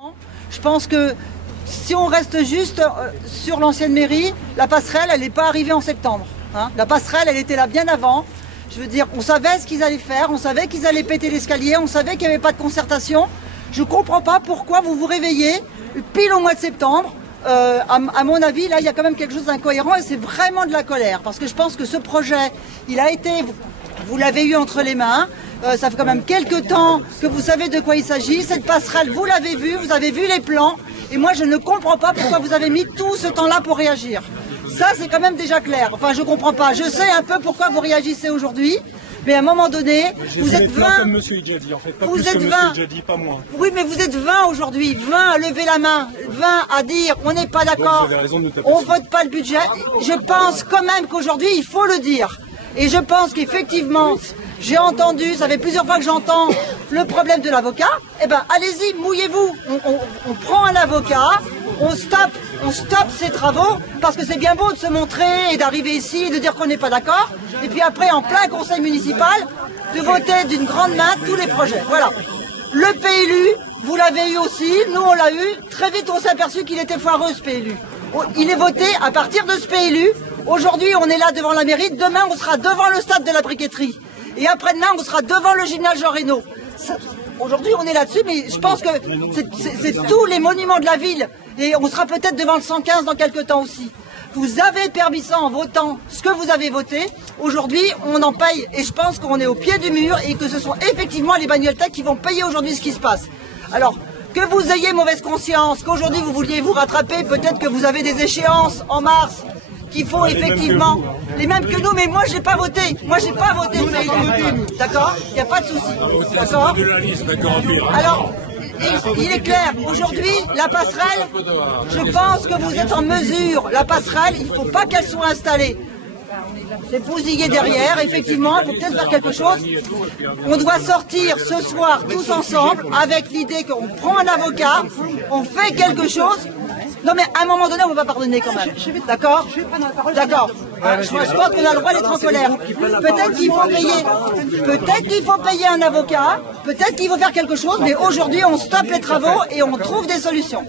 Je pense que si on reste juste sur l'ancienne mairie, la passerelle, elle n'est pas arrivée en septembre. Hein. La passerelle, elle était là bien avant. Je veux dire, on savait ce qu'ils allaient faire, on savait qu'ils allaient péter l'escalier, on savait qu'il n'y avait pas de concertation. Je ne comprends pas pourquoi vous vous réveillez pile au mois de septembre. À mon avis, là, il y a quand même quelque chose d'incohérent et c'est vraiment de la colère. Parce que je pense que ce projet, il a été, vous l'avez eu entre les mains. Ça fait quand même quelques temps que vous savez de quoi il s'agit. Cette passerelle, vous l'avez vue, vous avez vu les plans. Et moi, je ne comprends pas pourquoi vous avez mis tout ce temps-là pour réagir. Ça, c'est quand même déjà clair. Enfin, je ne comprends pas. Je sais un peu pourquoi vous réagissez aujourd'hui. Mais à un moment donné, vous êtes 20. Comme monsieur Idjadi, en fait, pas vous plus êtes que 20. monsieur Idjadi, pas moi. Oui, mais vous êtes 20 aujourd'hui. 20 à lever la main. 20 à dire on n'est pas d'accord. On ne vote pas le budget. Je pense quand même qu'aujourd'hui, il faut le dire. Et je pense qu'effectivement, j'ai entendu, ça fait plusieurs fois que j'entends le problème de l'avocat. Eh bien, allez-y, mouillez-vous. On prend un avocat, on stoppe ces travaux, parce que c'est bien beau de se montrer et d'arriver ici et de dire qu'on n'est pas d'accord. Et puis après, en plein conseil municipal, de voter d'une grande main tous les projets. Voilà. Le PLU, vous l'avez eu aussi, nous on l'a eu. Très vite, on s'est aperçu qu'il était foireux, ce PLU. Il est voté à partir de ce PLU. Aujourd'hui, on est là devant la mairie. Demain, on sera devant le stade de la briqueterie. Et après-demain, on sera devant le gymnase Jean Reynaud. Aujourd'hui, on est là-dessus, mais je pense que c'est tous les monuments de la ville. Et on sera peut-être devant le 115 dans quelques temps aussi. Vous avez permis ça en votant ce que vous avez voté. Aujourd'hui, on en paye. Et je pense qu'on est au pied du mur et que ce sont effectivement les Bagnoletec qui vont payer aujourd'hui ce qui se passe. Alors, que vous ayez mauvaise conscience, qu'aujourd'hui vous vouliez vous rattraper, peut-être que vous avez des échéances en mars qu'il faut effectivement, les mêmes que nous, mais moi j'ai pas voté, le PLU, d'accord? Il n'y a pas de souci, d'accord? Alors, il est clair, aujourd'hui, la passerelle, je pense que vous êtes en mesure, la passerelle, il ne faut pas qu'elle soit installée. C'est bousillé derrière, effectivement, il faut peut-être faire quelque chose. On doit sortir ce soir tous ensemble avec l'idée qu'on prend un avocat, on fait quelque chose. Non mais à un moment donné, on ne va pas pardonner quand même. D'accord? D'accord. Je pense qu'on a le droit d'être en colère. Peut-être qu'il faut payer un avocat, peut-être qu'il faut faire quelque chose, mais aujourd'hui on stoppe les travaux et on trouve des solutions.